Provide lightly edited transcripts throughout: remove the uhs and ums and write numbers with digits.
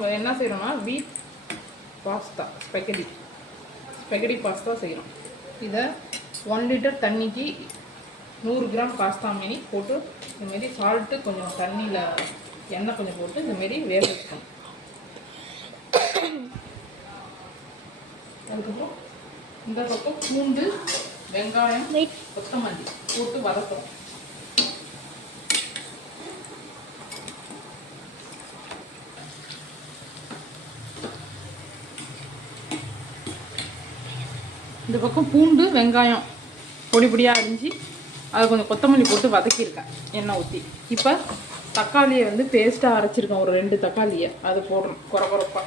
நம்ம என்ன செய்கிறோம்னா வீட் பாஸ்தா ஸ்பெகடி பாஸ்தா செய்கிறோம். இதை 1 லிட்டர் தண்ணிக்கு 100 கிராம் பாஸ்தா மாரி போட்டு இதுமாரி சால்ட்டு கொஞ்சம் தண்ணியில் எண்ணெய் கொஞ்சம் போட்டு இதுமாரி வேக வச்சுக்கணும். அதுக்கப்புறம் இந்த பக்கம் பூண்டு, வெங்காயம், கொத்தமல்லி போட்டு வதக்கிறோம். இந்த பக்கம் பூண்டு, வெங்காயம் பொடி பொடியாக அரிஞ்சு அதை கொஞ்சம் கொத்தமல்லி போட்டு வதக்கியிருக்கேன் எண்ணெய் ஊற்றி. இப்போ தக்காளியை வந்து பேஸ்ட்டாக அரைச்சிருக்கேன், ஒரு 2 தக்காளியை அது போடுறோம் குறப்பாக.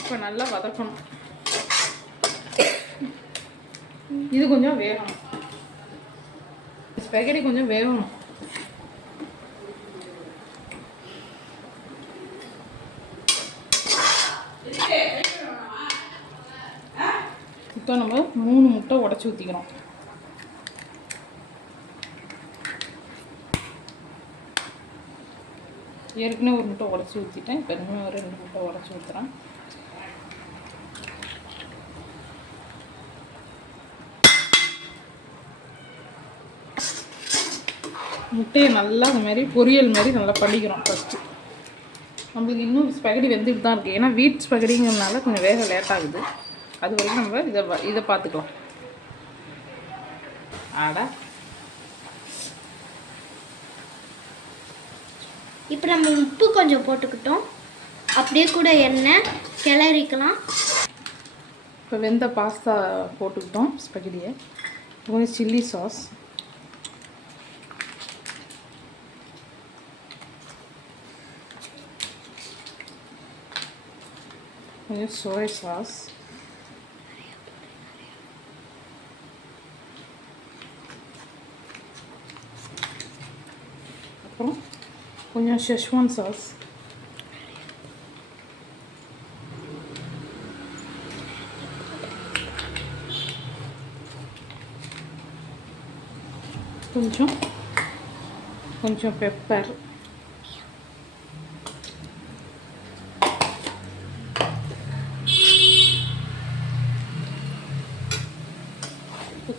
இப்போ நல்லா வதக்கணும். இது கொஞ்சம் வேகணும், ஸ்பெகடி கொஞ்சம் வேகணும். இப்போ நம்ம 3 முட்டை உடச்சி ஊற்றிக்கிறோம். ஏற்கனவே 1 முட்டை உடச்சி ஊற்றிட்டேன். இப்போ இன்னும் 2 முட்டை உடச்சி ஊற்றுறேன். முட்டையை நல்லா இந்த மாதிரி பொரியல் மாதிரி நல்லா பண்ணிக்கிறோம். ஃபஸ்ட்டு நம்மளுக்கு இன்னும் ஸ்பெகடி வெந்துட்டு தான் இருக்குது, ஏன்னா வீட் ஸ்பெகடிங்கிறதுனால கொஞ்சம் வேக லேட் ஆகுது. அது வரைக்கும் நம்ம இதை பார்த்துக்கலாம். இப்போ நம்ம உப்பு கொஞ்சம் போட்டுக்கிட்டோம், அப்படியே கூட எண்ணெய் கிளறிக்கலாம். இப்போ வெந்த பாஸ்தா போட்டுக்கிட்டோம் ஸ்பெகடியை. கொஞ்சம் சில்லி சாஸ், கொஞ்சம் சோயா சாஸ், அப்புறம் கொஞ்சம் ஷெஸ்வான் சாஸ், கொஞ்சம் பெப்பர்,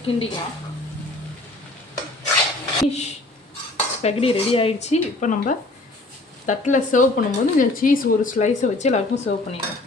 கிண்டிக்கலாம். ஸ்பெகடி ரெடி ஆகிடுச்சு. இப்போ நம்ம தட்டில் சர்வ் பண்ணும்போது இந்த சீஸ் ஒரு ஸ்லைஸை வச்சு எல்லாருக்கும் சர்வ் பண்ணிக்கலாம்.